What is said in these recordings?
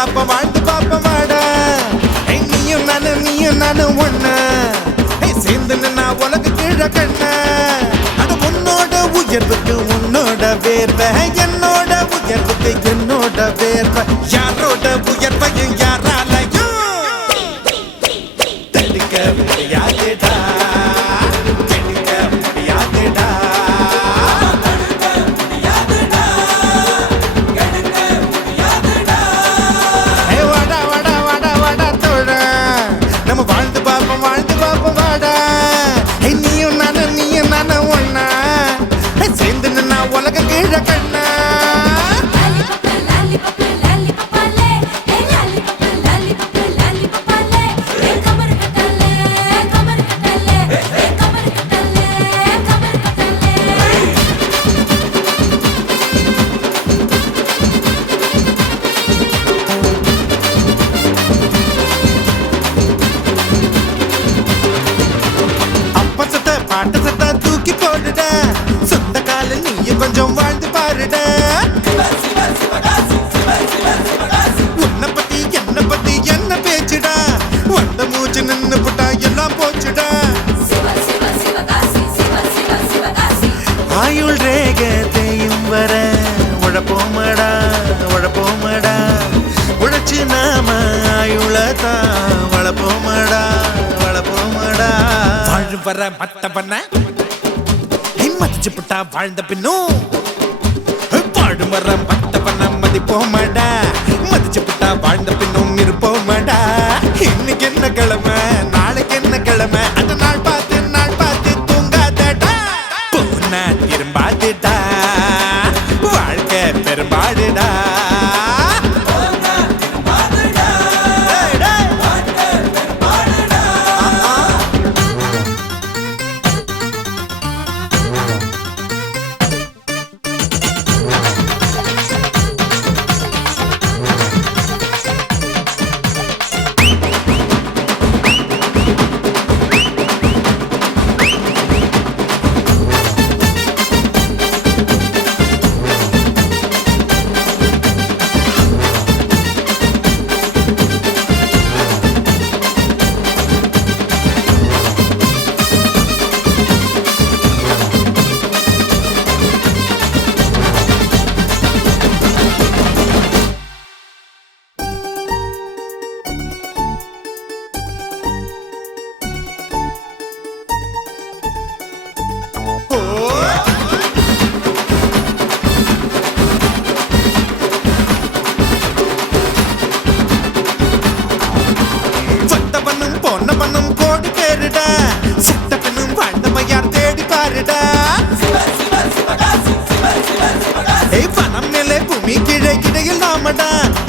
வாழ்ந்து பாப்ப வாடா நீயும் நானும் ஒண்ணு சேர்ந்து நின்னா உலக கீழ கண்ண அது உன்னோட உயர்வுக்கு உன்னோட வேர்வை என்னோட உயர்வுக்கு என்னோட வேர்வை யாரோட உயர்வையும் யாராலையும் தடுக்க முடியாதுடா தடுக்க முடியாதுடா உலக கீழ கண்ணா அப்ப சத்த பாட்டு சத்த தூக்கி போடுட சொந்த கால நீ கொஞ்சம் வாழ்ந்து பாருட உன்னை பத்தி என்ன பேச்சுடா வந்த மூச்சு நின்னு புட்டா எல்லாம் போச்சுடா ஆயுள் ரேக தேயும் வர உழப்போமடா உழப்போமடா உழைச்சு நாம ஆயுளத்தான் வளப்போமடா வளப்போமடா வாழு வர மத்த பண்ண மதிச்சு புட்டா வாழ்ந்த பின்னும் பாடும் வர மத்த பண்ண மதிப்போமாடா மதிச்சு புட்டா வாழ்ந்த பின்னும் இருப்போமாடா இன்னைக்கு என்ன கிழமை நாளைக்கு என்ன கிழமை அந்த நாள் பார்த்து தூங்காதடா போனா திரும்பாதுடா வாழ்க்கை பெரும்பாடுடா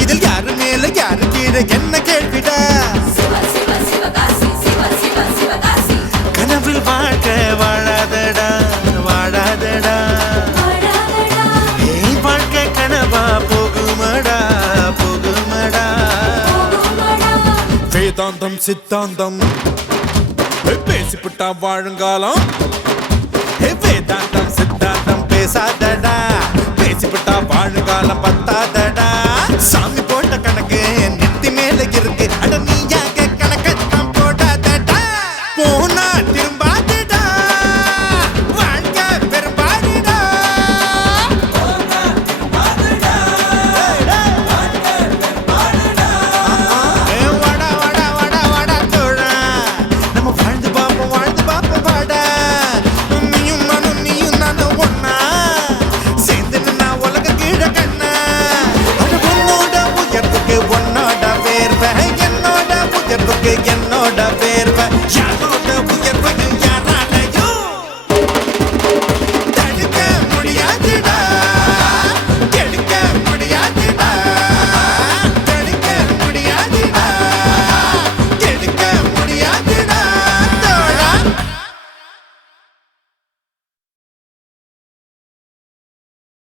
இதில் யாரு மேல யாரு கீழே என்ன கேள்விடா கனவில் வாழ்க்கை வாழாதடா வாழாதடா வாழ்க்கை கனவா போகுமடா போகுமடா வேதாந்தம் சித்தாந்தம் பேசிப்புட்டா வாழுங்காலம் வேதாந்தம் சித்தாந்தம் பேசாதடா பேசிப்புட்டா வாழுங்காலம் பத்தாதடா